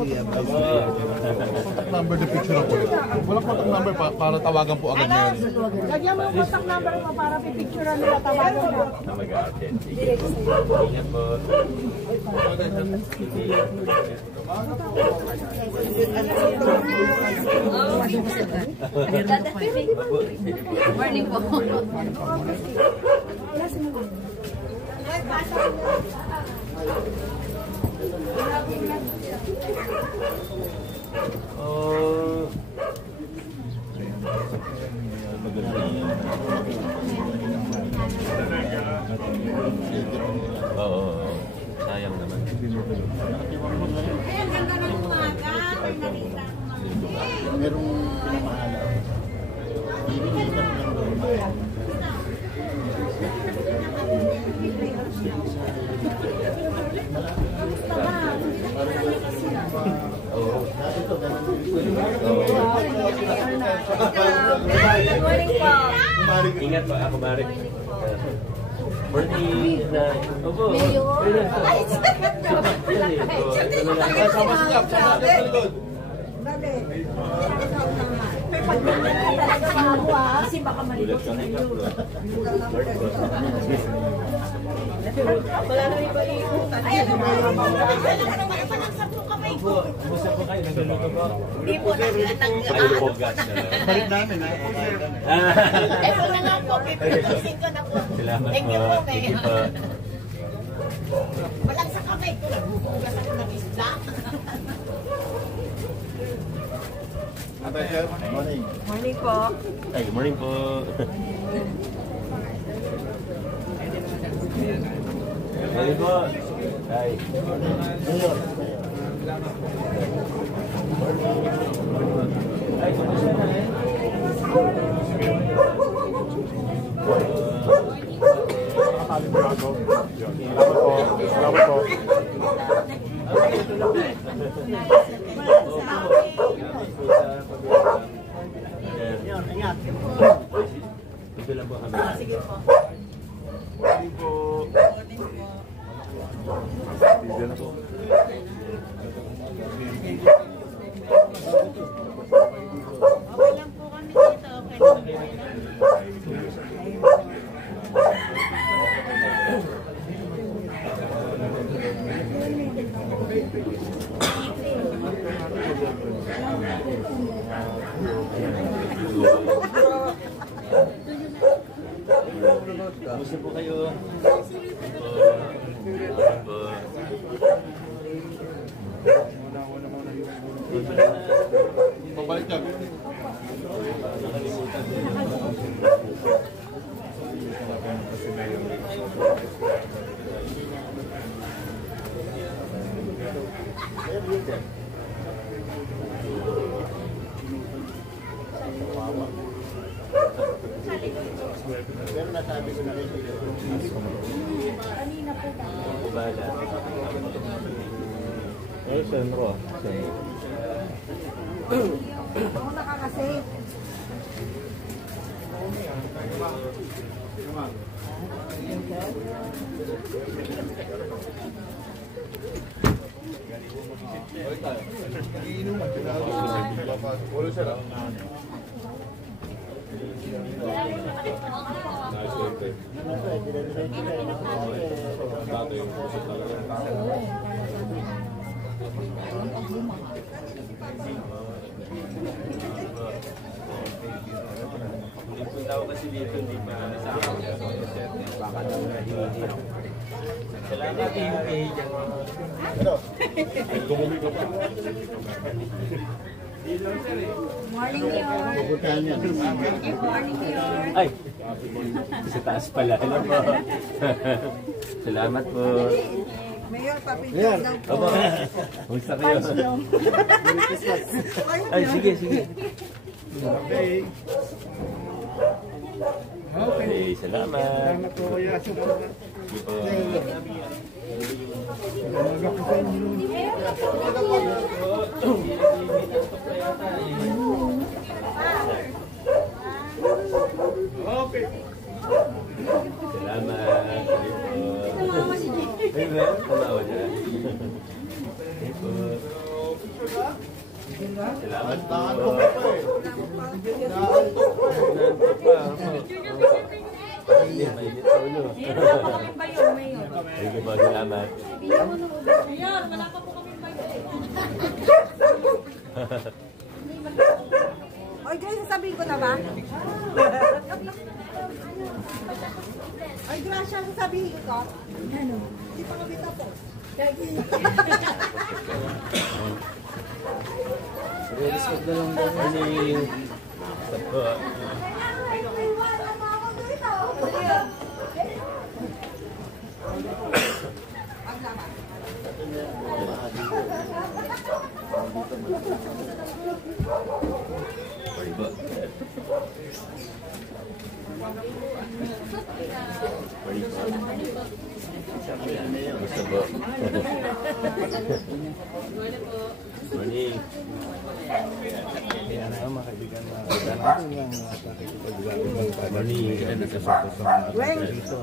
Contact number, the picture ako ulit. Walang contact number para tawagan po agad ngayon. Lagyan mo ang contact number mo para pipicturean nila tawagan mo. Na mag-a-attend. Sige. Ingat po. Morning po. Oo, sayang naman. Ay, ang ganda ng umaga. May nakita ako. Merong pinamahala. Ibigay ka ng doon. Good morning po. Ingat po ako, Mari. Morning na. Opo. Sama siya, sama siya sa likod. May pagkakita talaga bago ah. Kasi baka Ulat ka na wala na iba ikutan. Ay, ano ba? Ano ba? Ipanagsak mo kamay ko. Kumusta po kayo? Nagluluto po? Hindi po Naglubugas na lang. Balik namin ha. Eh, wala nga po. Pipilisin ko na po. Salamat Thank you po. po. Sige po. Walang sa kamay ko. Nagbubugas ako ng isda. Atay, sir. Morning. Morning po. Ay, good morning po. Morning po. Ay. Ay, kumusta na eh? Salamat po. Ingat. Dito lang po kami. Sige po. Morning po. Hindi na po. Okay lang po kami dito. Okay lang. Kumusta po kayo? Pabalik niya. Pero nasabi ko na rin. Bala. Ay, sentro. Ako nakakasave. Ulo siya lang. Hindi po tao kasi dito, hindi pa sa akin. Baka daw na hindi. Salamat kay Ano? Ay, gumumi ka pa. Morning, Yor. Pupuntahan yan. Morning, Yor. Ay! Sa taas pala. Alam mo. Salamat po. Mayor, papicture daw po. Opo. Kumusta kayo? Ay, sige, sige. Okay. Okay, salamat. Salamat po kuya. Sige po. Okay. Salamat. Sige po. Ay, well, tumawa niya. Sige po. Salamat po. Naantok pa eh. Naantok pa eh. Nanto pa. Mainit sa ulo. Thank you po, salamat. Mayor, wala pa po kami bayad. Oy, Grace, sasabihin ko na ba? Oy, Gracia, sasabihin ko. Ano? Hindi pa kami tapos. Release ko na lang daw ni... Gusto po. Morning. Kaya na mga kaibigan na kita natin lang nakikipag-gabi ng Morning. Ano ka sa dito.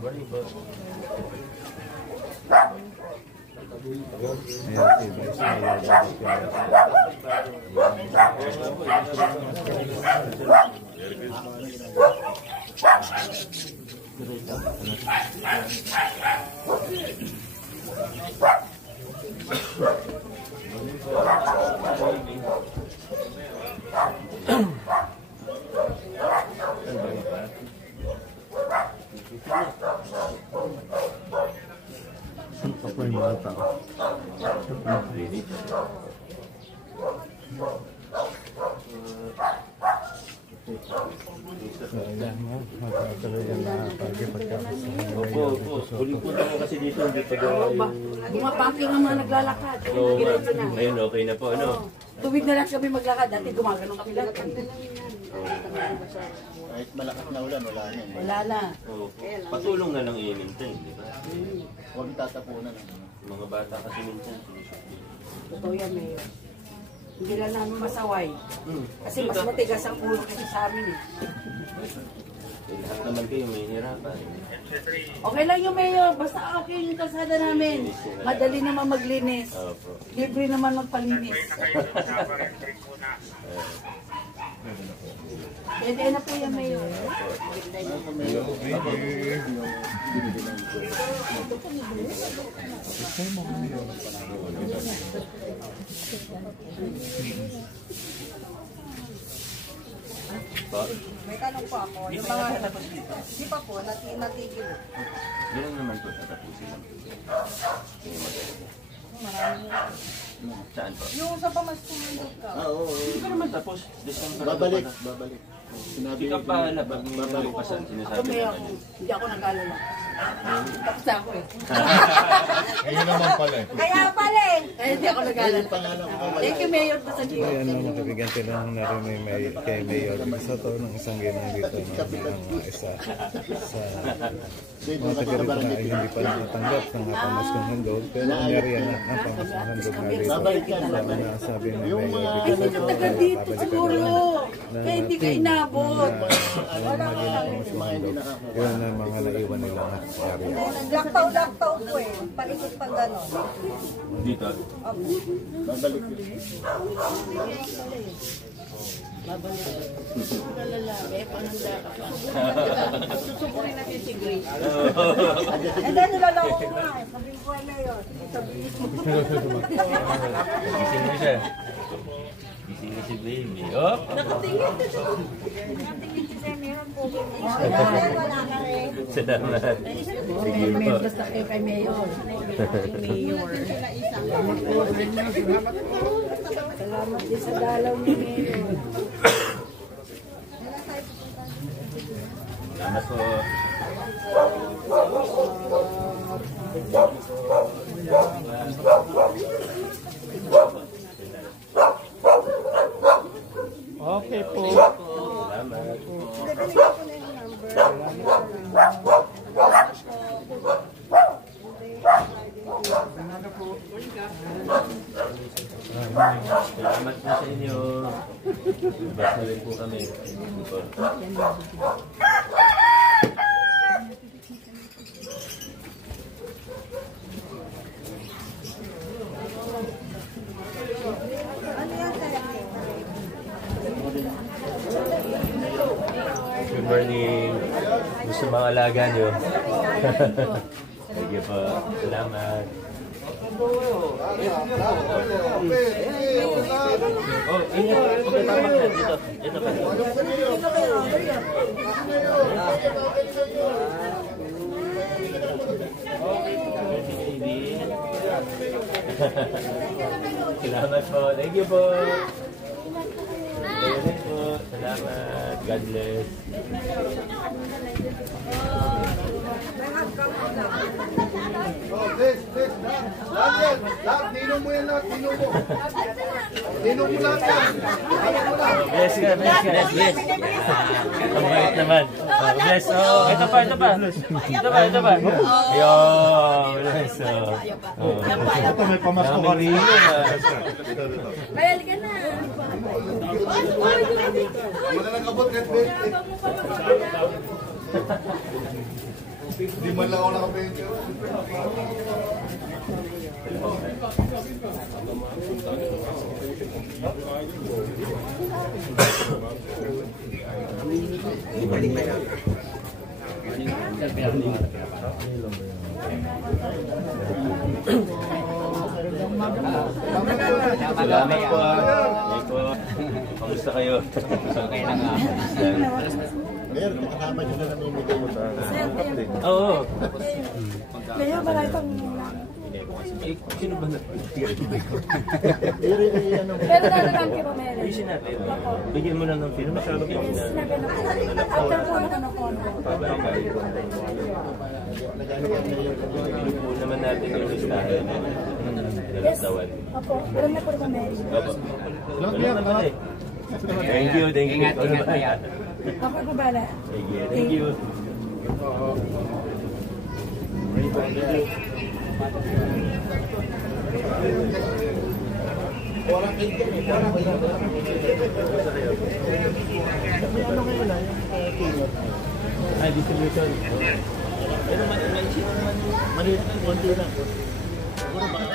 Morning po. Ayan, iba isa na Apa yung mga tao? Ayan mo, magkakaroon na pagkipagkakasama. Opo, opo. Huli po naman kasi dito, hindi pa gawa yung... Bumabaki nga mga naglalakad. So, ngayon okay na po, ano? Tuwid na lang kami maglakad. Dati gumagano kami lang. Kahit malakas na ulan, wala na. Wala na. Opo. Patulong na lang i-maintain, di ba? Huwag tatapunan. Mga bata kasi minsan. Totoo yan, Mayor. Hindi lang namin masaway. Kasi mas matigas ang ulo kasi sa amin eh. Lahat naman kayo may hirapan. Okay lang yung Mayor. Basta okay yung kalsada namin. Madali naman maglinis. Opo. Libre naman magpalinis. Pwede na po yan, Mayor. May tanong po ako. Yung mga di pa po, natigil. Ganun naman po, tatapusin lang. Saan po? Yung sa pamastuhan ka. Oo. Hindi pa naman tapos. December. Babalik. Babalik. Hindi ka pa halabag ng malupasan. Ako, Sinasabi Mayor, naman. hindi ako nag-alala. Tapos na ako eh. Ngayon naman pala eh. Kaya pala eh. Kaya hindi ako nag-alala. Thank you, Mayor, sa Ayan na mga kaibigan, tinanong na rin kay Mayor. Isa to ng isang ginang dito na ang isa sa mga taga rito na ay hindi pa nakatanggap ng pamaskong handog. Pero nangyari na ang pamaskong handog na rito. Sabi na Yung Mayor, mga Ay, hindi taga dito siguro. Kaya hindi ka inabot. yun ang mga naiwan nila na area. Laktaw po eh. Palikot pa gano'n. Dito. Babalik. Susupurin natin si Grace. And then, nilalako ko nga eh. Sabi ko ay Mayor. Gising mo siya. Gising na si baby. Oh! Nakatingin si Mayor po. Wala ka rin. Salamat. Sige po. Basta kayo kay Mayor. Mayor. Salamat din sa dalaw ni Mayor. Salamat po. Okay po. Salamat. Salamat po sa inyo. Basta rin po kami. Thank you po. morning. Gusto mga alaga nyo. Sige po. Salamat. Oh, ingat. Pagkatapak na dito. Dito pa. Salamat po. Thank you po. Thank you po. Salamat. God bless. Ninong mo yan lahat, ninong mo. Ninong mo lahat yan. Bless ka, bless ka. Bless. Ang bait naman. Bless. Oh, ito pa, ito pa. Ito pa, ito pa. Ayun, bless. Ito may pamasko ka rin. Bayal ka na. Wala nang kabot, Red Bell. Di man lang ako nakabensyo. Salamat po. Thank po. Kamusta kayo? Okay na nga. Ngayon, kasama nyo na namimigay mo sa update. Oo. Kaya marami pang... Sino ba na? Pero nalaman kay Romero. Ayusin natin. Bigyan mo na ng film. Masyado po na. After po nakanokono. Pinupunan naman natin yung listahan. Nalatawan. Opo, alam na po Romero. Opo. Thank you, thank you. Ingat, ingat po yan. Ako po bala. Thank you. Ay, distribution. Pero may sino naman. Maliit, konti lang. Siguro baka